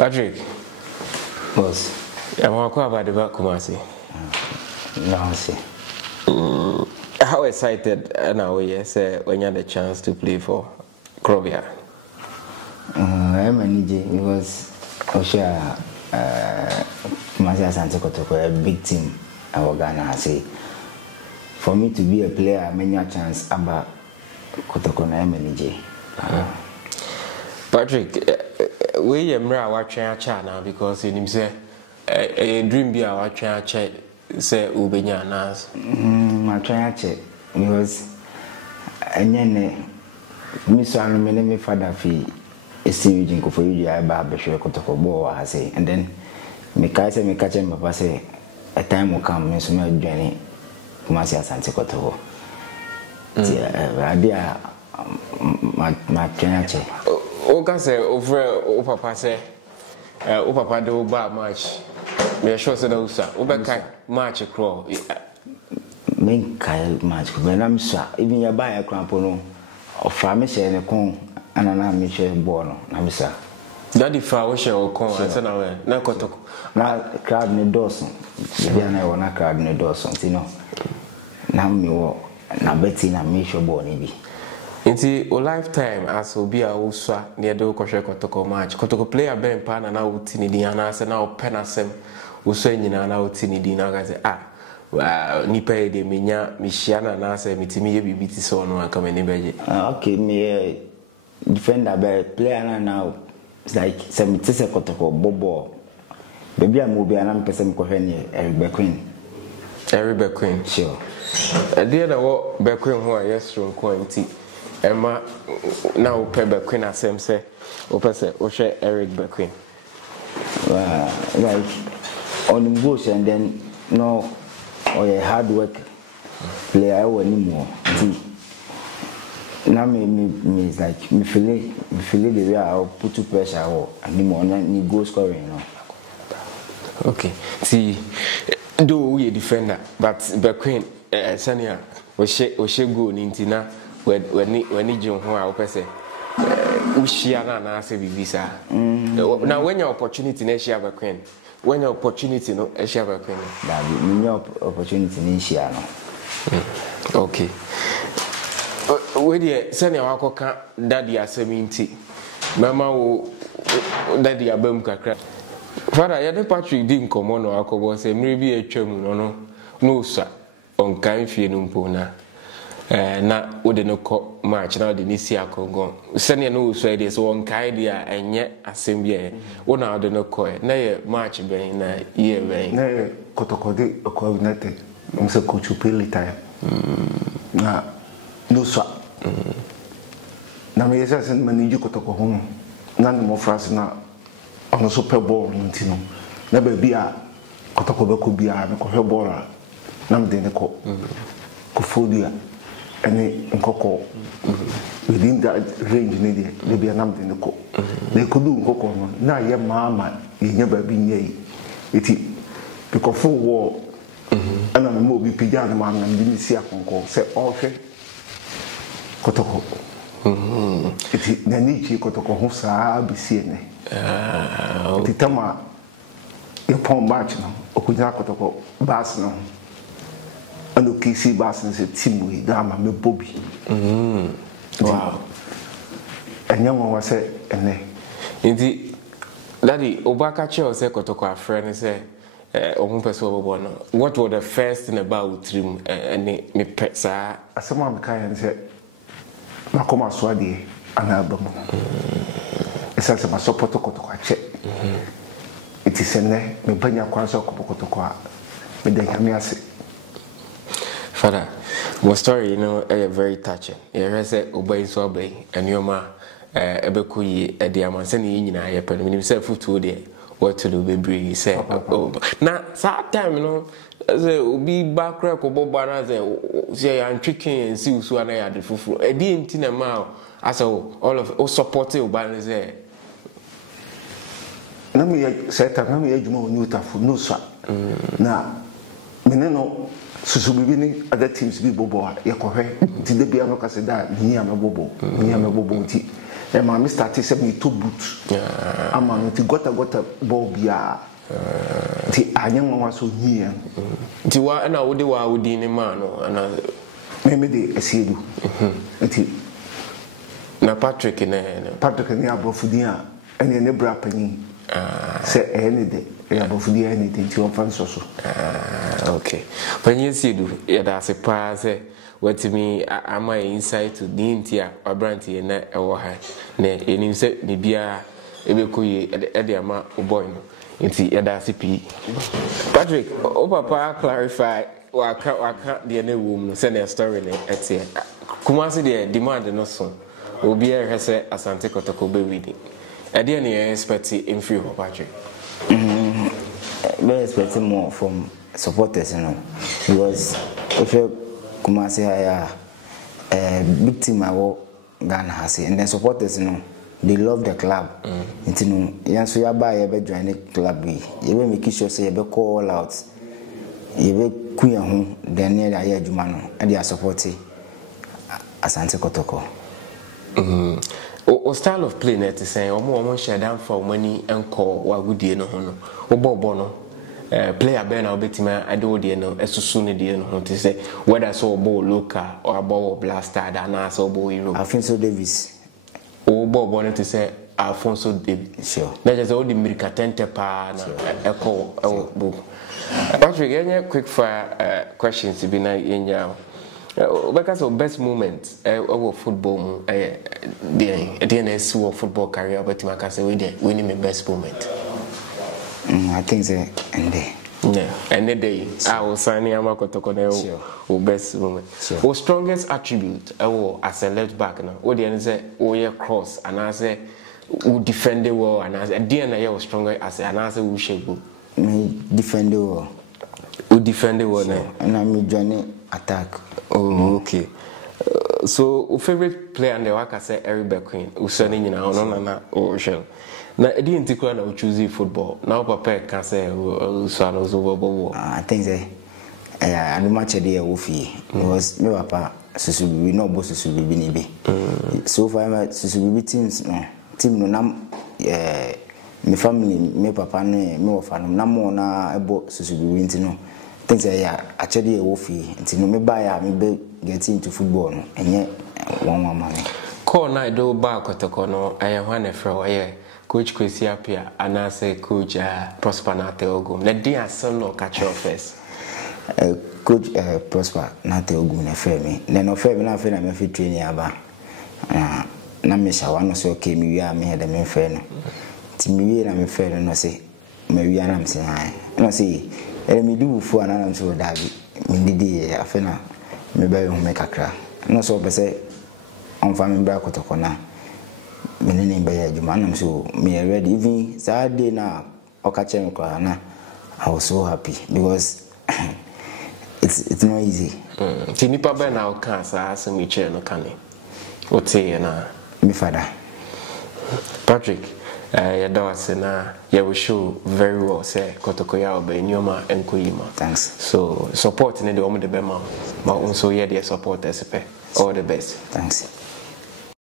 Patrick. Boss. I'm about the back Kumasi. No, see. How excited now say when you had the chance to play for Crovia? I'm an EJ because Osha Kumasi Asante Kotoko, a big team in Ghana. Say for me to be a player, I mean a chance about Kotoko na MNJ. Patrick, we are watching a chat now because in him say a dream be our watching chat say Ubenya Nas. My trying to check because and then Miss Anna me father fee is still using for you. I barber show Kotoko Bo, I say, and then me catch him, Papa say a time will come, Miss Mel Jenny Kumasi Asante Kotoko. Idea my trying to check. Oka say over Papa say Papa do bad match. Me sure say those Oka match crow. Men kai match when I'm sure even you buy a crampono or farm share a con and an share born. I'm sir. Daddy Fa share or con, I said na Kotoko. Now crowd me Dawson. Maybe I want to crowd me Dawson, you know. Now me walk, now Betty and me sure born. Inti o lifetime as obi a uswa near do koshe Kotoko match. Kotoko player ben pa na uti ni di anase na penasem uswa nyina na uti ni di na gaze nipa de menya mishiana na ase mitimi ye bibiti so no aka mani beje. Okay, me defender be player now it's like 70 Kotoko bobo. Baby am obi ana mpese mkohwe ni Eric Bequin. Eric Bequin. Sure. There na wo Bequin ho ayesro nko nti Emma now Pebe Queen asem say opese o share Eric Bequin. Like on the bush and then no or a hard work player anymore. Now me is like me feel the way I'll put to pressure or anymore and go scoring. No. Okay. See, do we a defender, but Bequin Sanya we she go nintina. When you join who I say, Ushiana na say visa. Now when your opportunity na share Bequin, when your opportunity no share Bequin. That be your opportunity in share no. Okay. We dey send your akoka daddy aseminti. Mama wo daddy abem kakra. Father, ya de Patrick din komo no akobo say mre bi atwam no sa on kan fie no mpona. Na wode no ko match na wode ni si akongo sene no so ide so won kai dia enye asem bia wona wode no ko na ye match ben na ye ben na Kotoko de coordinated mse coach pele time na no so na me yesa sen manage Kotoko ho na no France na ono super ball ntino na ba bia Kotoko be ko bia me ko hwe ball na me de ne ko ko fodia any nkoko within that range ni dey they be anam de ko they could do nkoko no na ye mama ye ba bi nyai iti because for war ana me mo bi pija na ma na bi si akonko se ohwe Kotoko iti na ni chi Kotoko ho saa bi si ne iti tama ye pon match no okunya Kotoko bas no and the KC Bass and said, Tim, we dama me Bobby. Wow. And young one was said, and indeed, Daddy, Obaka Cho said, Kotoko, a friend, and said, what was the first thing about him and me pets? As someone kind said, Makoma Swadi, an album. It says, my support to Kotoko check. It is a name, me Panya Kwanso Kotoko, me de Yamiasi. Father, my story, very touching. You say, obey so obey, and your ma, Ebeku, a diamond, sending in a pen, when himself to there, what to do, baby, say, now, sad time, say, be back crack or Bobana, say, I'm tricking and see who I had the fufu. I didn't in a mouth, as all of supportive Obana say. No, me said, I'm not new for no, sir. Now, Mineno. Susubini other teams be bobo yakohe ti de bia no kase da ni am bobo ti e ma me start say me to boot ama no ti gota ball bia ti anyan wa so hia ti wa na wo de wa wodi ni ma no ana me de esiedu ti na Patrick ni abofudi a ene ne bra pani se ene de abofudi ene de ti on fan so okay pani esiedu ya da se pa se watimi ama insight to dintia abranti na ewo ha na enim se ne bia ebekoye ede ama boy no nti ya da se pi Patrick o papa clarify waka de na wo mu se na story ne etie kuma se de demand no so obi e hwese Asante Kotoko be widi ede ne expect in free Patrick we expect more from supporters, you know, because if you come say big team I will Ghana has it, and then supporters, you know, they love the club. You know, yeah, so you buy you join the club. You will make sure say you call out, you will queen home. Then near the year Jumano, and they are supporting Asante Kotoko. O style of play net is saying omo share down for money and call wa gudie no ho no obo no player be na obetima ade odie no esusu ne die no ho to say whether so ball local or ball blaster da na so ball Europe Alfonso Davis o ball no to say Alfonso Davis sure na just all the America tente pa na echo bo Patrick any quick fire questions be na yenya because of best moment of football the football career but I can say we need my best moment. I think so and the day I was signing Kotoko best moment. Our strongest attribute as a left back now what the say oh cross and I say who defend the wall and I say DNA was stronger as and I say who shape me defend the wall who defend the wall now and I'm journey attack. Oh, okay. So, favorite player and the work I say Eric Bequin, who's sending you now, no, or shell. Now, I didn't think I would choose football. Now, Papa can say, swallows over. I think I do much a day of fee. Because no, Papa, we know bosses will be nibi. So far, Susubi teams, no, team no num, my family, my papa, no, fan, no more na about Susubi winter. Things actually a woofy until me buy me get into football and yet one money. Call night do back Kotoko no I want a fro Coach Kwesi Appiah and I say Coach Prosper Nate Ogum. Let dear son no catch your face. Coach Prosper Nate Ogum na fair me. Then no fair me na fair me fit training aba. Na me shawa no so okay me wi me head me fair no. Ti me wi na me fair no say me wi na me say hi. No say me do for an answer David. Mindidi afena me buy home kakra. No so be say on family bra Kotoko na. Me name be adwuma na so me ready even Saturday na okache me kwa na I was so happy because it's not easy. Tinipa be na o kan sa asem iche no kane. O te na me father Patrick ya dawase na ya will show very well say Kotoko ya obe nyoma enkoyima. Thanks. So support ne de omo de be ma also here the supporters all the best. Thanks.